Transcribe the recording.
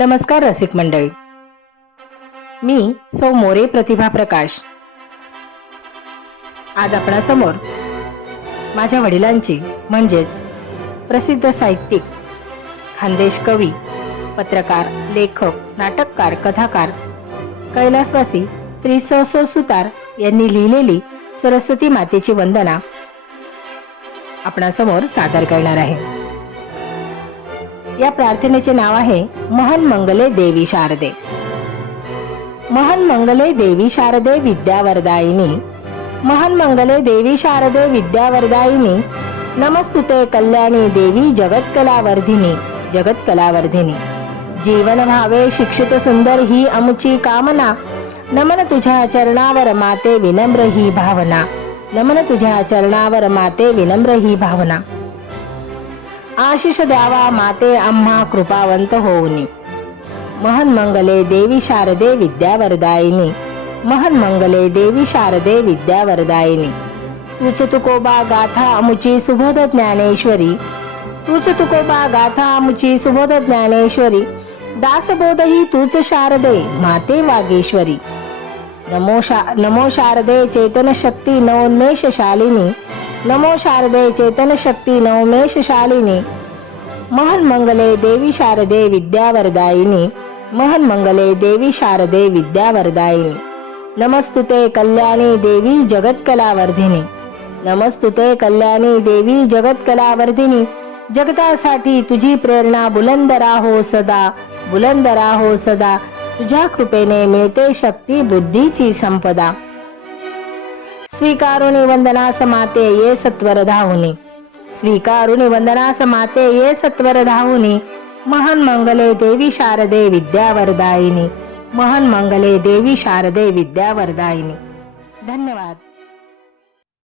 नमस्कार रसिक मंडळी. मी सौ मोरे प्रतिभा प्रकाश. आज आपणासमोर माझ्या वडिलांची म्हणजेच प्रसिद्ध साहित्यिक खानदेश कवी पत्रकार लेखक नाटककार कथाकार कैलासवासी श्री स सो सुतार यांनी लिहिलेली सरस्वती मातेची वंदना आपणासमोर सादर करणार आहे. या प्रार्थनेचे नाव आहे महन मंगले देवी शारदे. महन मंगले देवी शारदे विद्यावरदायिनी महन मंगले देवी शारदे विद्यावरदायिनी नमस्तुते कल्याणी देवी जगत्कलावर्धिनी जगत्कलावर्धिनी. जीवन भावे शिक्षित सुंदर ही अमुची कामना नमन तुझ्या चरणावर माते विनम्र ही भावना. नमन तुझ्या चरणावर माते विनम्र ही भावना. आशिष द्यावा माते आम्हा कृपावंत होऊनी. महन मंगले देवी शारदे विद्यावरदायिनी. महन मंगले देवी शारदे विद्यावरदायिनी. तुच तुकोबा गाथा अमुची सुबोध ज्ञानेश्वरी. तुच तुकोबा गाथा अमुची सुबोध ज्ञानेश्वरी. दासबोध ही तूच शारदे माते वागेश्वरी. नमो शा नमो शारदे चेतन शक्ती नवोन्मेष शालिनी. नमो शारदे चेतन शक्ती नवमेश शालिनी। महन मंगले देवी शारदे विद्यावरदायिनी। महन मंगले देवी शारदे विद्यावरदायिनी। नमस्तुते कल्याणी देवी जगत्कलावर्धिनी नमस्तुते कल्याणी देवी जगत्कलावर्धिनी जगतासाठी तुझी प्रेरणा बुलंद राहो सदा। बुलंद राहो सदा। तुझ्या कृपेने मिळते शक्ती बुद्धीची संपदा। स्वीकारुणी वंदनास माते ये सत्वर धावुनी स्वीकारुणी वंदनास माते ये सत्वर धावुनी महन मंगले देवी शारदे विद्यावरदायिनी। महन मंगले देवी शारदे विद्यावरदायिनी। धन्यवाद।